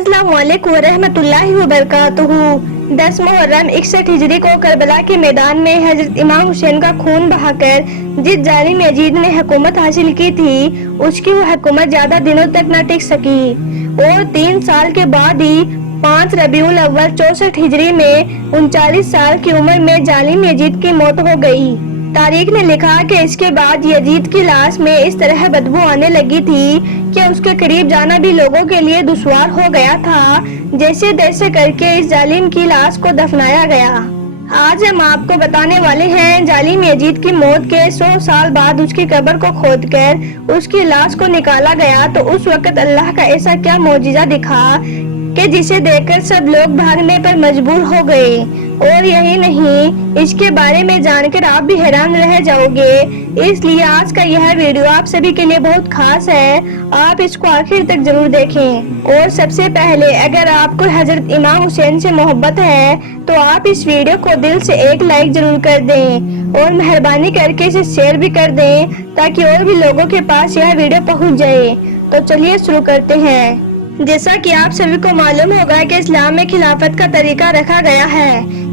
अस्सलामु अलैकुम रहमतुल्लाहि व बरकातुहू। 10 मुहर्रम 61 हिजरी को करबला के मैदान में हजरत इमाम हुसैन का खून बहाकर जिस जालिम यजीद ने हुकूमत हासिल की थी, उसकी वो हुकूमत ज्यादा दिनों तक न टिक सकी और 3 साल के बाद ही 5 रबीउल अव्वल 64 हिजरी में 39 साल की उम्र में जालिम यजीद की मौत हो गई। तारीख ने लिखा कि इसके बाद यजीद की लाश में इस तरह बदबू आने लगी थी कि उसके करीब जाना भी लोगों के लिए दुश्वार हो गया था। जैसे तैसे करके इस जालिम की लाश को दफनाया गया। आज हम आपको बताने वाले हैं जालिम यजीद की मौत के 100 साल बाद उसकी कब्र को खोदकर उसकी लाश को निकाला गया तो उस वक्त अल्लाह का ऐसा क्या मौजिजा दिखा कि जिसे देखकर सब लोग भागने पर मजबूर हो गए। और यही नहीं, इसके बारे में जानकर आप भी हैरान रह जाओगे। इसलिए आज का यह वीडियो आप सभी के लिए बहुत खास है, आप इसको आखिर तक जरूर देखें। और सबसे पहले, अगर आपको हजरत इमाम हुसैन से मोहब्बत है तो आप इस वीडियो को दिल से एक लाइक जरूर कर दें और मेहरबानी करके इसे शेयर भी कर दें ताकि और भी लोगों के पास यह वीडियो पहुँच जाए। तो चलिए शुरू करते हैं। जैसा कि आप सभी को मालूम होगा कि इस्लाम में खिलाफत का तरीका रखा गया है,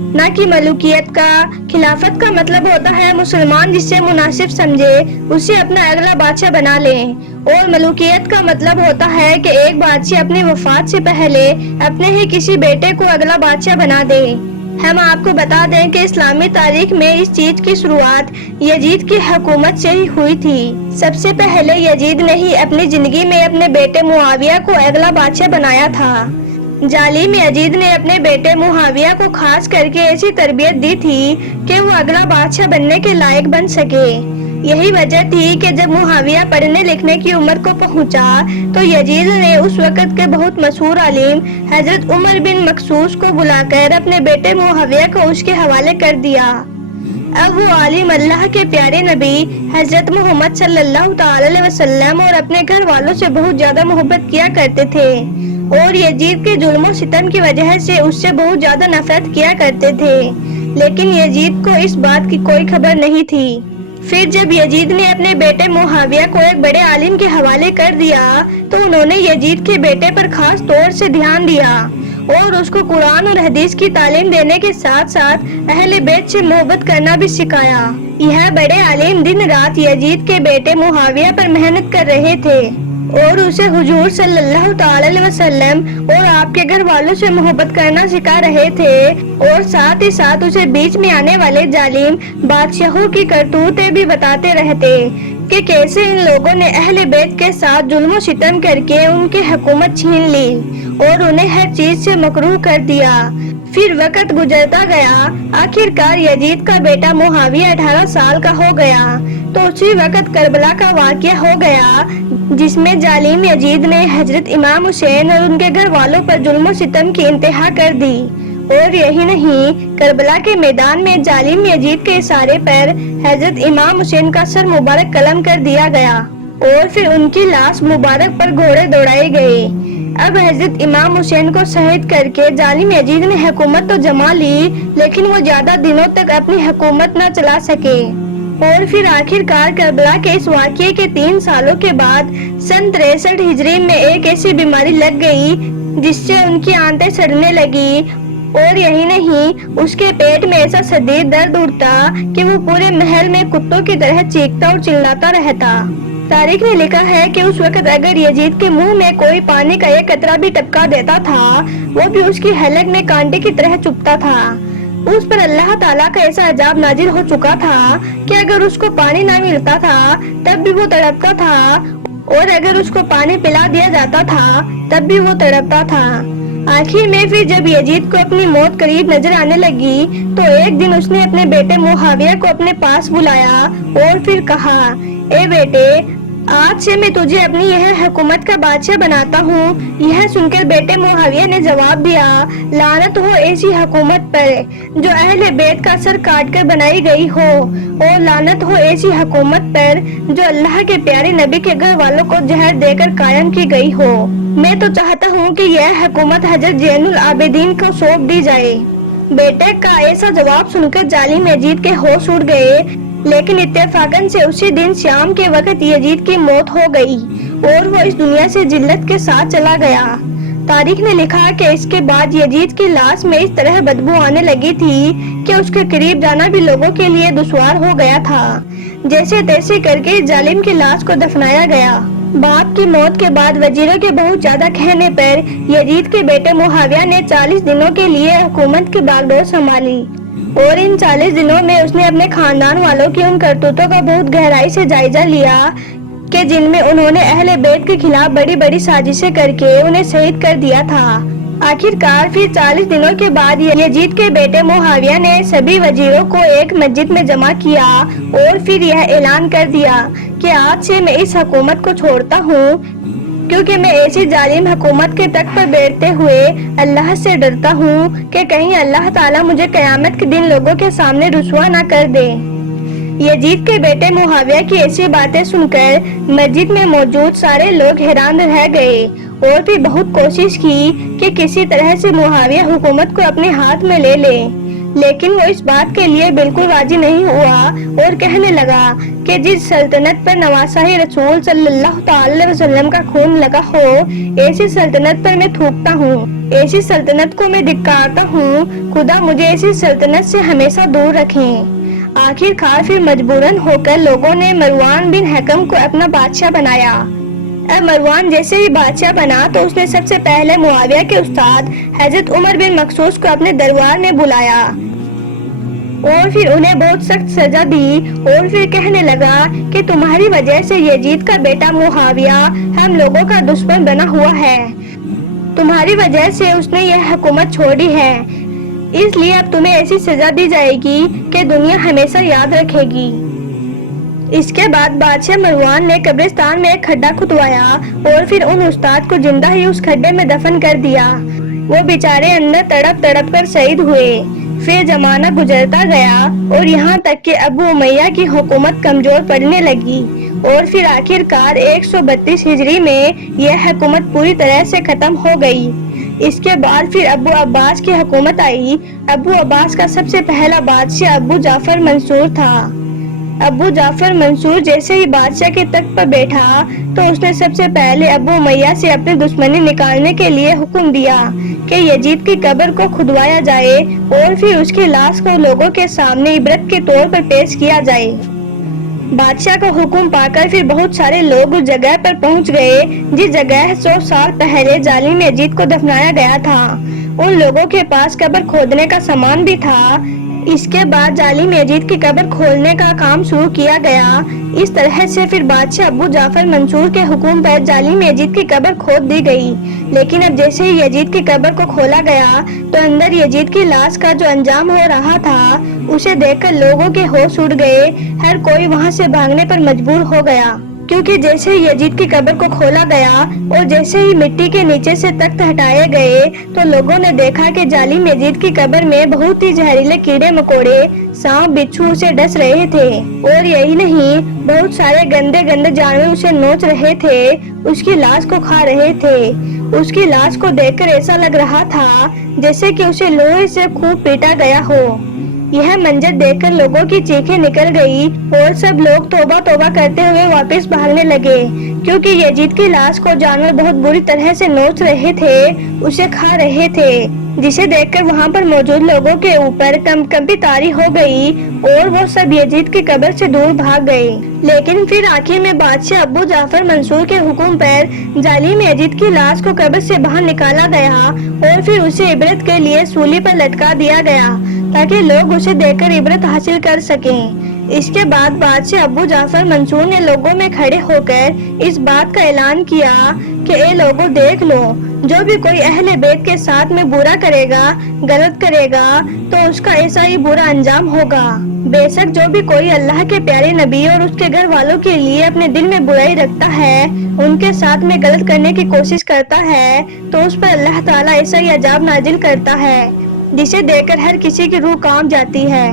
न कि मलूकियत का। खिलाफत का मतलब होता है मुसलमान जिससे मुनासिब समझे उसे अपना अगला बादशाह बना ले, और मलूकियत का मतलब होता है कि एक बादशाह अपनी वफात से पहले अपने ही किसी बेटे को अगला बादशाह बना दे। हम आपको बता दें कि इस्लामी तारीख में इस चीज की शुरुआत यजीद की हुकूमत से ही हुई थी। सबसे पहले यजीद ने ही अपनी जिंदगी में अपने बेटे मुआविया को अगला बादशाह बनाया था। जालिम यजीद ने अपने बेटे मुआविया को खास करके ऐसी तरबियत दी थी कि वो अगला बादशाह बनने के लायक बन सके। यही वजह थी कि जब मुआविया पढ़ने लिखने की उम्र को पहुंचा तो यजीद ने उस वक़्त के बहुत मशहूर आलिम हजरत उमर बिन मखसूस को बुलाकर अपने बेटे मुआविया को उसके हवाले कर दिया। अब वो आलिम अल्लाह के प्यारे नबी हजरत मोहम्मद सल्लल्लाहु अलैहि वसल्लम और अपने घर वालों से बहुत ज्यादा मोहब्बत किया करते थे और यजीद के जुल्म सितम की वजह से उससे बहुत ज्यादा नफरत किया करते थे। लेकिन यजीद को इस बात की कोई खबर नहीं थी। फिर जब यजीद ने अपने बेटे मुआविया को एक बड़े आलिम के हवाले कर दिया तो उन्होंने यजीद के बेटे पर खास तौर से ध्यान दिया और उसको कुरान और हदीस की तालीम देने के साथ साथ अहले बैत से मोहब्बत करना भी सिखाया। यह बड़े आलिम दिन रात यजीद के बेटे मुआविया पर मेहनत कर रहे थे और उसे हुजूर सल्लल्लाहु अलैहि वसल्लम और आपके घर वालों से मोहब्बत करना सिखा रहे थे और साथ ही साथ उसे बीच में आने वाले जालिम बादशाहों की करतूतें भी बताते रहते कि कैसे इन लोगों ने अहले बैत के साथ जुल्म सितम करके उनकी हुकूमत छीन ली और उन्हें हर चीज से मकरूह कर दिया। फिर वक्त गुजरता गया, आखिरकार यजीद का बेटा मुआविया 18 साल का हो गया तो उसी वक्त करबला का वाकया हो गया जिसमें जालिम यजीद ने हजरत इमाम हुसैन और उनके घर वालों पर जुल्म सितम की इंतहा कर दी। और यही नहीं, करबला के मैदान में जालिम यजीद के इशारे पर हजरत इमाम हुसैन का सर मुबारक कलम कर दिया गया और फिर उनकी लाश मुबारक पर घोड़े दौड़ाए गए। अब हजरत इमाम हुसैन को शहीद करके जालिम यजीद ने हुकूमत तो जमा ली, लेकिन वो ज्यादा दिनों तक अपनी हुकूमत न चला सके। और फिर आखिरकार करबला के इस वाक़ये के 3 सालों के बाद सन 63 हिजरी में एक ऐसी बीमारी लग गई जिससे उनकी आंतें सड़ने लगी। और यही नहीं, उसके पेट में ऐसा शदीद दर्द उठता कि वो पूरे महल में कुत्तों की तरह चीखता और चिल्लाता रहता। तारीख ने लिखा है कि उस वक्त अगर यजीद के मुंह में कोई पानी का एक कतरा भी टपका देता था, वो भी उसकी हलक में कांटे की तरह चुभता था। उस पर अल्लाह ताला का ऐसा अजाब नाजिल हो चुका था कि अगर उसको पानी ना मिलता था तब भी वो तड़पता था और अगर उसको पानी पिला दिया जाता था तब भी वो तड़पता था। आखिर में फिर जब यजीद को अपनी मौत करीब नजर आने लगी तो एक दिन उसने अपने बेटे मुआविया को अपने पास बुलाया और फिर कहा, ए बेटे, आज से मैं तुझे अपनी यह हुकूमत का बादशाह बनाता हूँ। यह सुनकर बेटे मुआविया ने जवाब दिया, लानत हो ऐसी हुकूमत पर जो अहले बैत का सर काट कर बनाई गई हो और लानत हो ऐसी हुकूमत पर जो अल्लाह के प्यारे नबी के घर वालों को जहर देकर कायम की गई हो। मैं तो चाहता हूँ कि यह हुकूमत हजरत ज़ैनुल आबिदीन को सौंप दी जाए। बेटे का ऐसा जवाब सुनकर जालिम यजीद के होश उड़ गए, लेकिन इत्तेफाकन से उसी दिन शाम के वक्त यजीद की मौत हो गई और वो इस दुनिया से जिल्लत के साथ चला गया। تاریخ نے لکھا کہ اس کے بعد یزید کی لاش میں اس طرح بدبو آنے لگی تھی کہ اس کے قریب جانا بھی لوگوں کے لیے دشوار ہو گیا تھا۔ جیسے تیسے کر کے ظالم کی لاش کو دفنایا گیا۔ باپ کی موت کے بعد وزیروں کے بہت زیادہ کہنے پر یزید کے بیٹے معاویہ نے 40 دنوں کے لیے حکومت کی باغ ڈور سنبھالی، اور ان 40 دنوں میں اس نے اپنے خاندان والوں کی ان کرتوتوں کا بہت گہرائی سے جائزہ لیا کہ جن میں انہوں نے اہل بیت کے خلاف بڑی بڑی سازشیں کر کے انہیں شہید کر دیا تھا۔ آخر کار پھر 40 دنوں کے بعد یزید کے بیٹے معاویہ نے سبھی وزیروں کو ایک مسجد میں جمع کیا اور پھر یہ اعلان کر دیا کہ آج سے میں اس حکومت کو چھوڑتا ہوں، کیونکہ میں ایسی ظالم حکومت کے تخت پر بیٹھتے ہوئے اللہ سے ڈرتا ہوں کہ کہیں اللہ تعالیٰ مجھے قیامت کے دن لوگوں کے سامنے رسوا نہ کر دے۔ یزید کے بیٹے معاویہ کی ایسی باتیں سن کر مسجد میں موجود سارے لوگ حیران رہ گئے، اور بھی بہت کوشش کی کہ کسی طرح سے معاویہ حکومت کو اپنے ہاتھ میں لے لے، لیکن وہ اس بات کے لیے بالکل راضی نہیں ہوا اور کہنے لگا کہ جس سلطنت پر نواسہ رسول صلی اللہ تعالی علیہ وسلم کا خون لگا ہو، ایسی سلطنت پر میں تھوکتا ہوں، ایسی سلطنت کو میں ڈھکارتا ہوں، خدا مجھے ایسی سلطنت سے ہمیشہ دور رکھیں۔ آخر کار پھر مجبوراً ہو کر لوگوں نے مروان بن حکم کو اپنا بادشاہ بنایا۔ اب مروان جیسے ہی بادشاہ بنا تو اس نے سب سے پہلے معاویہ کے استاد حضرت عمر بن مخصوص کو اپنے دربار میں بلایا اور پھر انہیں بہت سخت سزا دی، اور پھر کہنے لگا کہ تمہاری وجہ سے یزید کا بیٹا معاویہ ہم لوگوں کا دشمن بنا ہوا ہے، تمہاری وجہ سے اس نے یہ حکومت چھوڑی ہے، اس لیے اب تمہیں ایسی سزا دی جائے گی کہ دنیا ہمیشہ یاد رکھے گی۔ اس کے بعد بادشاہ مروان نے قبرستان میں ایک کھڈا کھدوایا اور پھر ان استاد کو زندہ ہی اس کھڈے میں دفن کر دیا۔ وہ بیچارے اندر تڑپ تڑپ کر شہید ہوئے۔ پھر زمانہ گزرتا گیا اور یہاں تک کہ ابو امیہ کی حکومت کمزور پڑنے لگی، اور پھر آخر کار 132 ہجری میں یہ حکومت پوری طرح سے ختم ہو گئی۔ اس کے بعد پھر ابو عباس کی حکومت آئی۔ ابو عباس کا سب سے پہلا بادشاہ ابو جعفر منصور تھا۔ ابو جعفر منصور جیسے ہی بادشاہ کے تخت پر بیٹھا تو اس نے سب سے پہلے ابو امیہ سے اپنی دشمنی نکالنے کے لیے حکم دیا کہ یزید کی قبر کو کھدوایا جائے اور پھر اس کی لاش کو لوگوں کے سامنے عبرت کے طور پر پیش کیا جائے۔ بادشاہ کا حکم پا کر پھر بہت سارے لوگ اس جگہ پر پہنچ گئے جس جگہ 100 سال پہلے ظالم یزید کو دفنایا گیا تھا۔ ان لوگوں کے پاس قبر کھودنے کا سامان بھی تھا۔ اس کے بعد ظالم یزید کی قبر کھولنے کا کام شروع کیا گیا۔ اس طرح سے پھر بادشاہ ابو جعفر منصور کے حکم پر ظالم یزید کی قبر کھود دی گئی، لیکن اب جیسے ہی یزید کی قبر کو کھولا گیا تو اندر یزید کی لاش کا جو انجام ہو رہا تھا اسے دیکھ کر لوگوں کے ہوش اڑ گئے۔ ہر کوئی وہاں سے بھاگنے پر مجبور ہو گیا، کیونکہ جیسے ہی یزید کی قبر کو کھولا گیا اور جیسے ہی مٹی کے نیچے سے تخت ہٹائے گئے تو لوگوں نے دیکھا کہ ظالم یزید کی قبر میں بہت ہی زہریلے کیڑے مکوڑے، سانپ بچھو اسے ڈس رہے تھے، اور یہی نہیں بہت سارے گندے گندے جانور اسے نوچ رہے تھے، اس کی لاش کو کھا رہے تھے۔ اس کی لاش کو دیکھ کر ایسا لگ رہا تھا جیسے کہ اسے لوہے سے خوب پیٹا گیا ہو۔ یہ منظر دیکھ کر لوگوں کی چیخیں نکل گئی اور سب لوگ توبہ توبہ کرتے ہوئے واپس بھاگنے لگے، کیونکہ یزید کی لاش کو جانور بہت بری طرح سے نوچ رہے تھے، اسے کھا رہے تھے، جسے دیکھ کر وہاں پر موجود لوگوں کے اوپر کمپی طاری ہو گئی اور وہ سب یزید کی قبر سے دور بھاگ گئے۔ لیکن پھر آخر میں بادشاہ ابو جعفر منصور کے حکم پر ظالم یزید کی لاش کو قبر سے باہر نکالا گیا اور پھر اسے عبرت کے لیے سولی پر لٹکا دیا گیا تاکہ لوگ اسے دیکھ کر عبرت حاصل کر سکیں۔ اس کے بعد بادشاہ ابو جعفر منصور نے لوگوں میں کھڑے ہو کر اس بات کا اعلان کیا کہ اے لوگوں دیکھ لو، جو بھی کوئی اہل بیت کے ساتھ میں برا کرے گا، غلط کرے گا تو اس کا ایسا ہی برا انجام ہوگا۔ بے شک جو بھی کوئی اللہ کے پیارے نبی اور اس کے گھر والوں کے لیے اپنے دل میں برائی رکھتا ہے، ان کے ساتھ میں غلط کرنے کی کوشش کرتا ہے تو اس پر اللہ تعالیٰ ایسا ہی عذاب نازل کرتا ہے جسے دیکھ کر ہر کسی کی روح کانپ جاتی ہے۔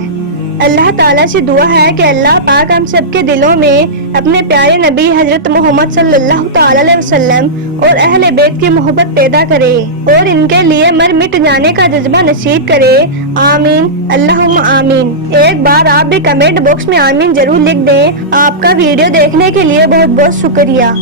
اللہ تعالیٰ سے دعا ہے کہ اللہ پاک ہم سب کے دلوں میں اپنے پیارے نبی حضرت محمد صلی اللہ تعالی علیہ وسلم اور اہل بیت کی محبت پیدا کرے اور ان کے لیے مر مٹ جانے کا جذبہ نصیب کرے۔ آمین اللہم آمین۔ ایک بار آپ بھی کمنٹ باکس میں آمین ضرور لکھ دیں۔ آپ کا ویڈیو دیکھنے کے لیے بہت بہت شکریہ۔